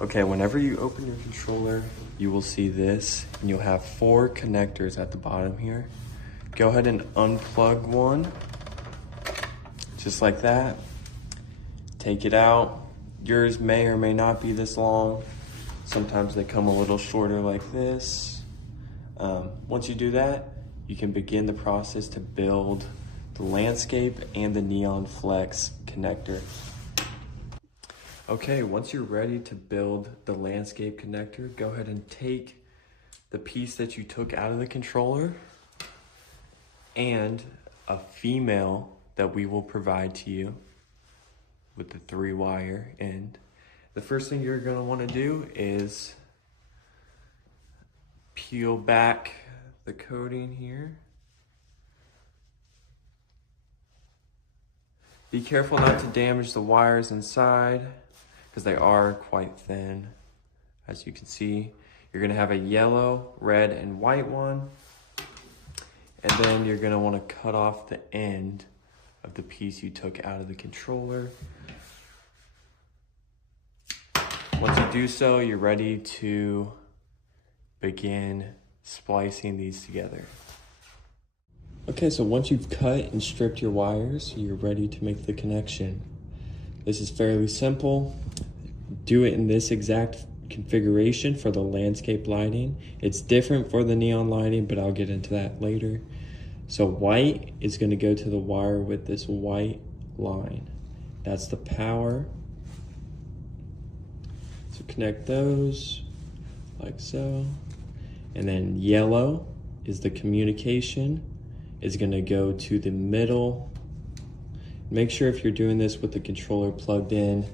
Okay, whenever you open your controller, you will see this, and you'll have 4 connectors at the bottom here. Go ahead and unplug one, just like that. Take it out. Yours may or may not be this long. Sometimes they come a little shorter like this. Once you do that, you can begin the process to build the landscape and the Neon Flex connector. Okay, once you're ready to build the landscape connector, go ahead and take the piece that you took out of the controller and a female that we will provide to you with the 3-wire end. The first thing you're gonna wanna do is peel back the coating here. Be careful not to damage the wires inside because they are quite thin. As you can see, you're gonna have a yellow, red, and white one. And then you're gonna wanna cut off the end of the piece you took out of the controller. Once you do so, you're ready to begin splicing these together. Okay, so once you've cut and stripped your wires, you're ready to make the connection. This is fairly simple. Do it in this exact configuration for the landscape lighting. It's different for the neon lighting, but I'll get into that later. So white is going to go to the wire with this white line. That's the power. So connect those like so. And then yellow is the communication. Is going to go to the middle. Make sure if you're doing this with the controller plugged in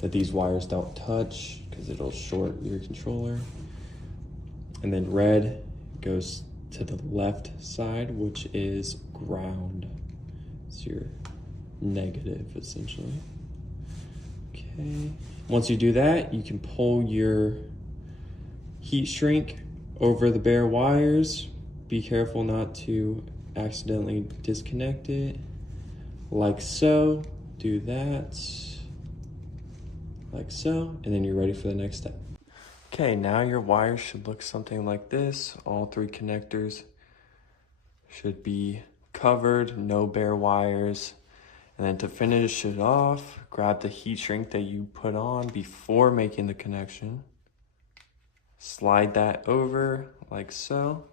that these wires don't touch because it'll short your controller. And then red goes to the left side, which is ground. It's your negative essentially. Okay. Once you do that, you can pull your heat shrink over the bare wires. Be careful not to accidentally disconnect it, like so. Do that, like so, and then you're ready for the next step. Okay, now your wires should look something like this. All 3 connectors should be covered, no bare wires. And then to finish it off, grab the heat shrink that you put on before making the connection. Slide that over like so.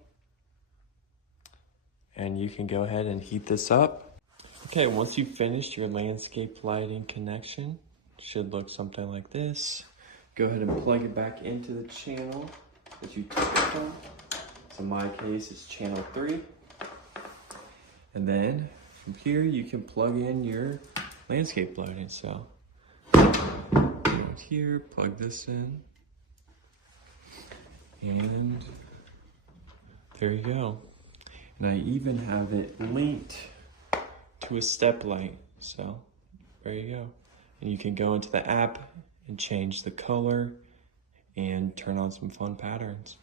And you can go ahead and heat this up. Okay, once you've finished your landscape lighting connection, it should look something like this. Go ahead and plug it back into the channel that you took it from. So in my case, it's channel 3. And then from here, you can plug in your landscape lighting. So go here, plug this in. And there you go. And I even have it linked to a step light. So there you go. And you can go into the app and change the color and turn on some fun patterns.